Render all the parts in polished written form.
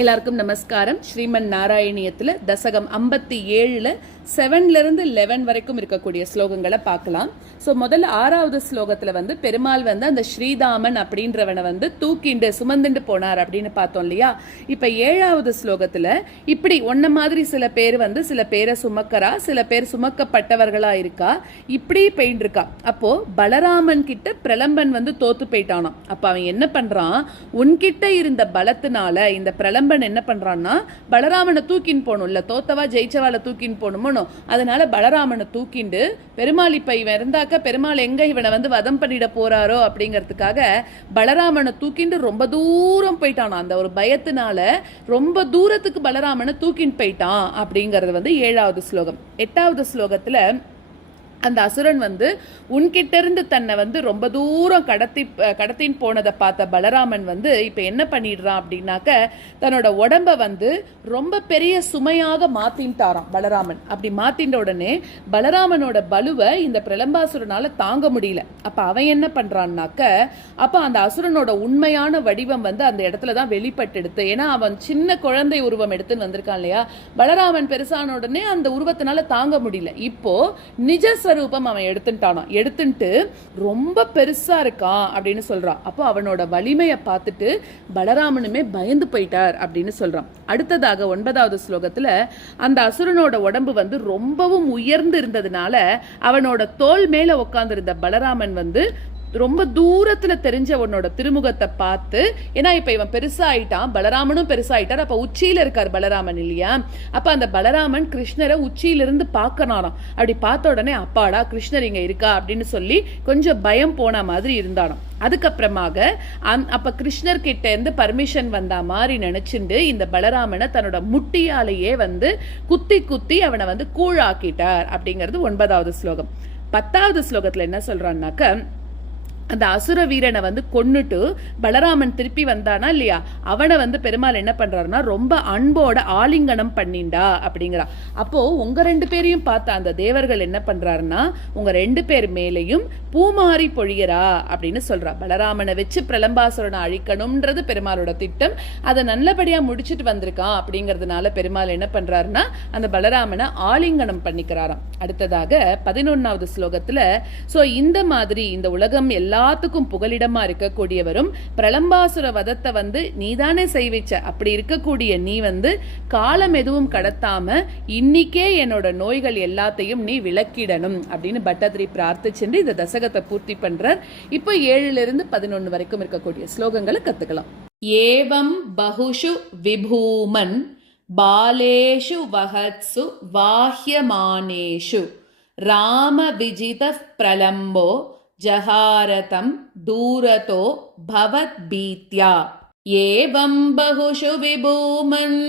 எல்லாருக்கும் நமஸ்காரம். ஸ்ரீமன் நாராயணியத்தில் தசகம் 57 7லிருந்து 11 வரைக்கும் இருக்கக்கூடிய ஸ்லோகங்களை பார்க்கலாம். ஸோ முதல்ல 6வது ஸ்லோகத்தில் பெருமாள் அந்த ஸ்ரீதாமன் அப்படின்றவனை தூக்கிண்டு சுமந்துண்டு போனார் அப்படின்னு பார்த்தோம் இல்லையா. இப்போ 7வது ஸ்லோகத்தில் இப்படி ஒன்ன மாதிரி சில பேர் சில பேரை சுமக்கரா, சில பேர் சுமக்கப்பட்டவர்களா இருக்கா, இப்படி போயிட்டு இருக்கா. அப்போ பலராமன் கிட்ட பிரலம்பன் தோத்து போயிட்டானாம். அப்ப அவன் என்ன பண்றான், உன்கிட்ட இருந்த பலத்தினால இந்த பிரலம்பன் என்ன பண்றான்னா பலராமனை தூக்கின்னு போகணும்ல, தோத்தவா ஜெயிச்சவால தூக்கின்னு போகணுமோ, அதனால பலராமனை தூக்கிண்டு பெருமாள் இப்ப இவன் இருந்தாக்க பெருமாள் எங்க இவனை வதம் பண்ணிட போறாரோ அப்படிங்கிறதுக்காக பலராமனை தூக்கிண்டு ரொம்ப தூரம் போயிட்டானா. அந்த ஒரு பயத்தினால ரொம்ப தூரத்துக்கு பலராமனை தூக்கின்னு போயிட்டான் அப்படிங்கறது 7வது ஸ்லோகம். 8வது ஸ்லோகத்துல அந்த அசுரன் உன்கிட்ட இருந்து தன்னை ரொம்ப தூரம் கடத்தின்னு போனதை பார்த்த பலராமன் இப்ப என்ன பண்ணிடுறான் அப்படின்னாக்க தன்னோட உடம்ப ரொம்ப பெரிய சுமையாக மாத்தின்ட்டாராம் பலராமன். அப்படி மாத்தின்ற உடனே பலராமனோட பலுவை இந்த பிரலம்பாசுரனால தாங்க முடியல. அப்ப அவன் என்ன பண்றான்னாக்க அப்ப அந்த அசுரனோட உண்மையான வடிவம் அந்த இடத்துலதான் வெளிப்பட்டு எடுத்து, ஏன்னா அவன் சின்ன குழந்தை உருவம் எடுத்துன்னு வந்திருக்கான் இல்லையா. பலராமன் பெருசான உடனே அந்த உருவத்தினால தாங்க முடியல. இப்போ நிஜ ரூபம் அவன் எடுத்துட்டு ரொம்ப பெருசா இருக்கான் அப்படின்னு சொல்றான். அப்போ அவனோட வலிமையை பார்த்துட்டு பலராமனுமே பயந்து போயிட்டார் அப்படின்னு சொல்றான். அடுத்ததாக 9வது ஸ்லோகத்துல அந்த அசுரனோட உடம்பு ரொம்பவும் உயர்ந்து இருந்ததுனால அவனோட தோல் மேல உட்கார்ந்து இருந்த பலராமன் ரொம்ப தூரத்துல தெரிஞ்ச உன்னோட திருமுகத்தை பார்த்து, ஏன்னா இப்ப இவன் பெருசாயிட்டான், பலராமனும் பெருசாயிட்டார், அப்ப உச்சியில இருக்கார் பலராமன் இல்லையா. அப்ப அந்த பலராமன் கிருஷ்ணரை உச்சியிலிருந்து பார்க்கறானாம். அப்படி பார்த்த உடனே அப்பாடா கிருஷ்ணர் இங்க இருக்கா அப்படின்னு சொல்லி கொஞ்சம் பயம் போன மாதிரி இருந்தானாம். அதுக்கப்புறமாக அப்ப கிருஷ்ணர் கிட்ட இருந்து பர்மிஷன் வந்தா மாதிரி நினைச்சுண்டு இந்த பலராமனை தன்னோட முட்டியாலேயே குத்தி குத்தி அவனை கூழாக்கிட்டார் அப்படிங்கிறது 9வது ஸ்லோகம். 10வது ஸ்லோகத்துல என்ன சொல்றான்னாக்க அந்த அசுர வீரனை கொன்னுட்டு பலராமன் திருப்பி வந்தானா இல்லையா, அவனை பெருமாள் என்ன பண்றாருன்னா ரொம்ப அன்போட ஆலிங்கனம் பண்ணிண்டா அப்படிங்கிறா. அப்போ உங்க 2 பேரையும் பார்த்த அந்த தேவர்கள் என்ன பண்றாருன்னா உங்க 2 பேர் மேலையும் பூமாரி பொழியரா அப்படின்னு சொல்றா. பலராமனை வச்சு பிரலம்பாசுரனை அழிக்கணும்ன்றது பெருமாளோட திட்டம். அதை நல்லபடியா முடிச்சுட்டு வந்திருக்கான் அப்படிங்கறதுனால பெருமாள் என்ன பண்றாருன்னா அந்த பலராமனை ஆலிங்கனம் பண்ணிக்கிறாராம். அடுத்ததாக 11வது ஸ்லோகத்துல சோ இந்த மாதிரி இந்த உலகம் எல்லாத்துக்கும் புகலிடமா இருக்கக்கூடியவரும் பிரலம்பாசுர வதத்தை நீதானே செய்விச்ச, அப்படி இருக்கக்கூடிய நீ காலம் எதுவும் கடத்தாம இன்னிக்கே என்னோட நோய்கள் எல்லாத்தையும் நீ விளக்கிடணும் அப்படின்னு பட்டதிரி பிரார்த்திச்சுட்டு இந்த தசகத்தை பூர்த்தி பண்றார். இப்போ 7லிருந்து 11 வரைக்கும் இருக்கக்கூடிய ஸ்லோகங்களை கத்துக்கலாம். ஏவம் பகுஷு விபூமன் பாலேஷு வஹத்சு வாஹ்யமானேஷு ராம விஜித பிரலம்போ ஜஹாரதம் தூரதோ பவத் பீத்யா. ஏவம் பகுஷு விபூமன்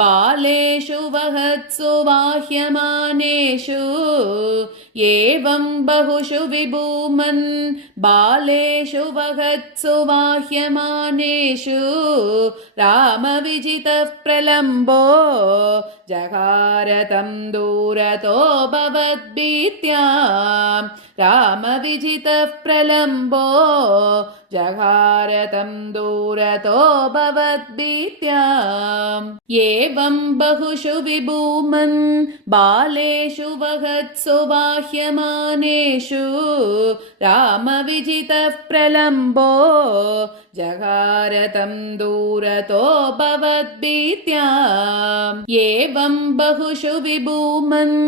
பாலேஷு வஹத்சு வாஹ்யமானேஷு. ஏவம் பகுஷு விபூமன் பாலேஷு வஹத்சு வாஹ்யமானேஷு ராம விஜித பிரலம்போ ஜகாரதம் தூரதோ பவத் பீத்யா. ராம விஜித பிரலம்போ ஜகாரதம் தூரதோ பவத் பீத்யா. ஏவம் பகுஷு விபூமன் பாலேஷு வஹத்சு வாஹ்யமானேஷு ராம விஜித பிரலம்போ ஜகாரதம் தூரதோ பவத் பீத்யா. ஏவம் பகுஷு விபூமன்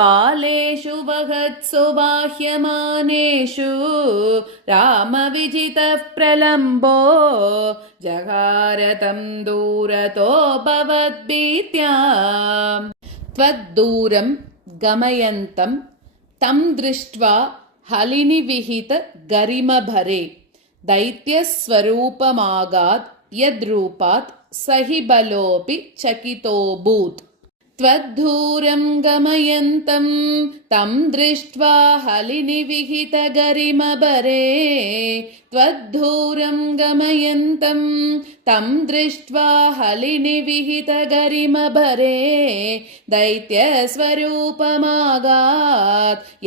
பாலேஷு வஹத்சு வாஹ்யமானேஷு ராம விஜித பிரலம்போ ஜகாரதம் தூரதோ பவத் பீத்யா. த்வத்தூரம் கமயந்தம் தம் திருஷ்ட்வா ஹலினி விஹித கரிமபரே தைத்யஸ்வரூபமாகாத் யத்ரூபாத் சஹிபலோபி சகிதோபூத். त्वद्धूरं गमयन्तं तं दृष्ट्वा हलिनिविहितगरिमबरे त्वद्धूरं गमयन्तं तं दृष्ट्वा हलिनिविहितगरिमबरे दैत्यस्वरूपमागात्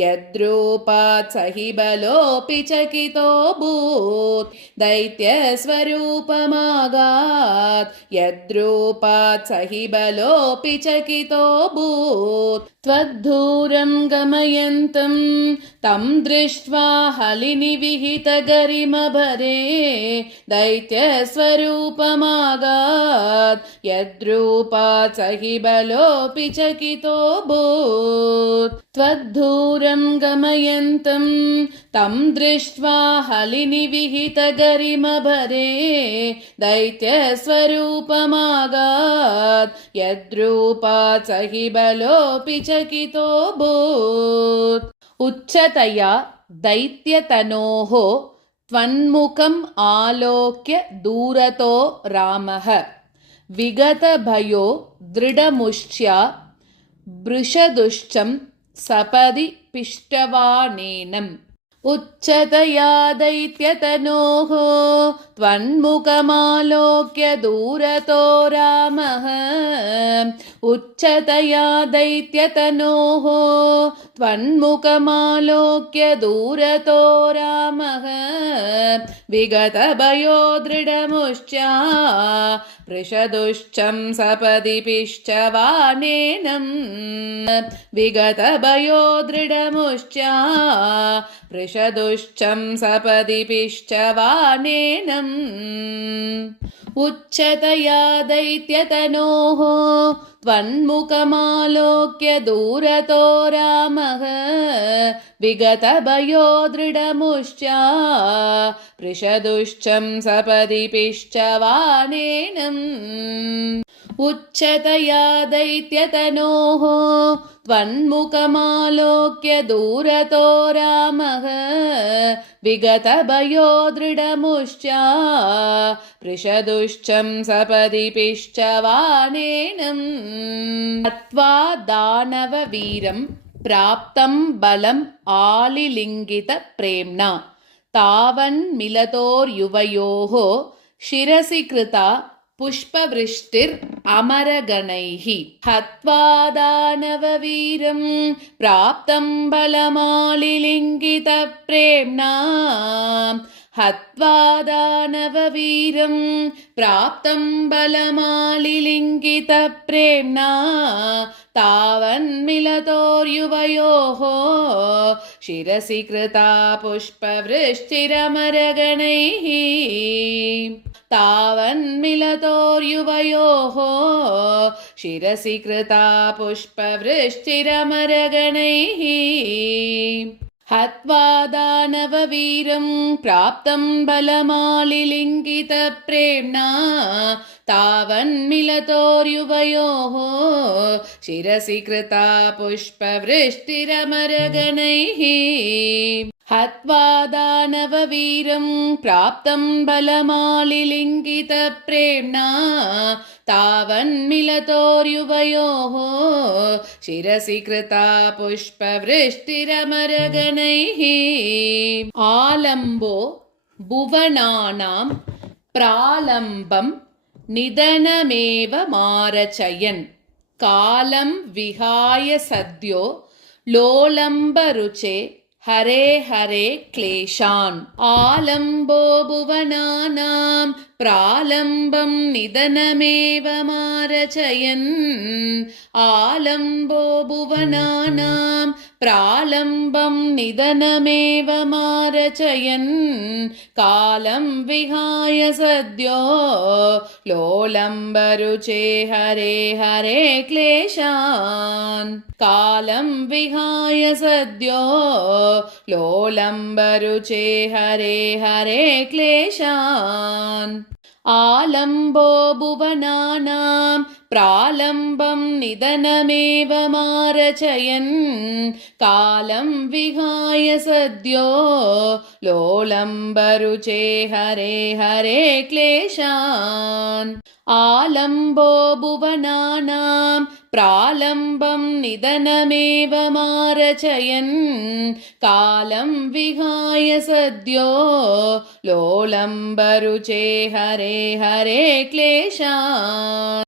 यद्रूपात् स हि बलोऽपि चकितोऽभूत् दैत्यस्वरूपमागात् यद्रूपात् स हि बलोऽपि चकितोऽभूत् त्वद्धूरं गमयन्तं तं दृष्ट्वा हलिनिविहितगरिमबरे दैत्यस्वरूपमागात् यद्रूपात् स हि बलोऽपि चकितोऽभूत् त्वद्धूरं गमयन्तं तं दृष्ट्वा हलिनिविहितगरिमबरे दैत्यस्वरूपमागात् यद्रूपात् स हि बलोऽपि चकितोऽभूत् उच्चतया दैत्यतनोः त्वन्मुखम् आलोक्य दूरतो रामः विगतभयो दृढमुष्ट्या वृषदुश्चं सपदि पिष्टवानेनम् उच्चतया दैत्यतनोः त्वन्मुखमालोक्य दूरतो रामः उच्चतया दैत्यतनोः त्वन्मुखमालोक्य दूरतो रामः विगतभयो दृढमुष्ट्या वृषदुश्चं सपदि पिष्टवानेनम् विगतभयो दृढमुष्ट्या वृषदुश्चं सपदि पिष्टवानेनम् उच्चतया दैत्यतनोः त्वन्मुखमालोक्य दूरतो रामः विगतभयो दृढमुष्ट्या वृषदुश्चं सपदि पिष्टवानेनम् उच्चतया दैत्यतनोः त्वन्मुखमालोक्य दूरतो रामः विगतभयो दृढमुष्ट्या वृषदुश्चं सपदि पिष्टवानेनम् हत्वा दानववीरं प्राप्तं बलम् आलिलिङ्गितप्रेम्णा तावन्मिलतोर्युवयोः शिरसि कृता पुष्पवृष्टिरमरगणैः हत्वा दानववीरं प्राप्तं बलमालिलिङ्गितप्रेम्णा हत्वा दानववीरं प्राप्तं बलमालिलिङ्गितप्रेम्णा तावन्मिलतोर्युवयोः शिरसि कृता पुष्पवृष्टिरमरगणैः तावन्मिलतोर्युवयोः शिरसि कृता पुष्पवृष्टिरमरगणैः हत्वा दानववीरं प्राप्तं बलमालिलिङ्गितप्रेम्णा तावन्मिलतोर्युवयोः शिरसि कृता पुष्पवृष्टिरमरगणैः हत्वा दानववीरं प्राप्तं बलमालिलिङ्गितप्रेम्णा तावन्मिलतोर्युवयोः शिरसि कृता पुष्पवृष्टिरमरगणैः आलम्बो भुवनानां प्रालम्बं निधनमेव मारचयन् कालं विहाय सद्यो लोलम्बरुचे हरे हरे क्लेशान् आलम्बो भुवनानां प्रालम्बं निधनमेव मारचयन् आलम्बो भुवनानां प्रालम्बं निधनमेव मारचयन् कालं विहाय सद्यो लोलम्बरुचे हरे हरे क्लेशान् कालं विहाय सद्यो लोलम्बरुचे हरे हरे क्लेशान् आलम्बो भुवनानां प्रालम्बं निधनमेव मारचयन् कालं विहाय सद्यो लोलम्बरुचे हरे हरे क्लेशान् आलम्बो भुवनानां प्रालम्बं निधनमेव मारचयन् कालं विहाय सद्यो लोलम्बरुचे हरे हरे क्लेशान्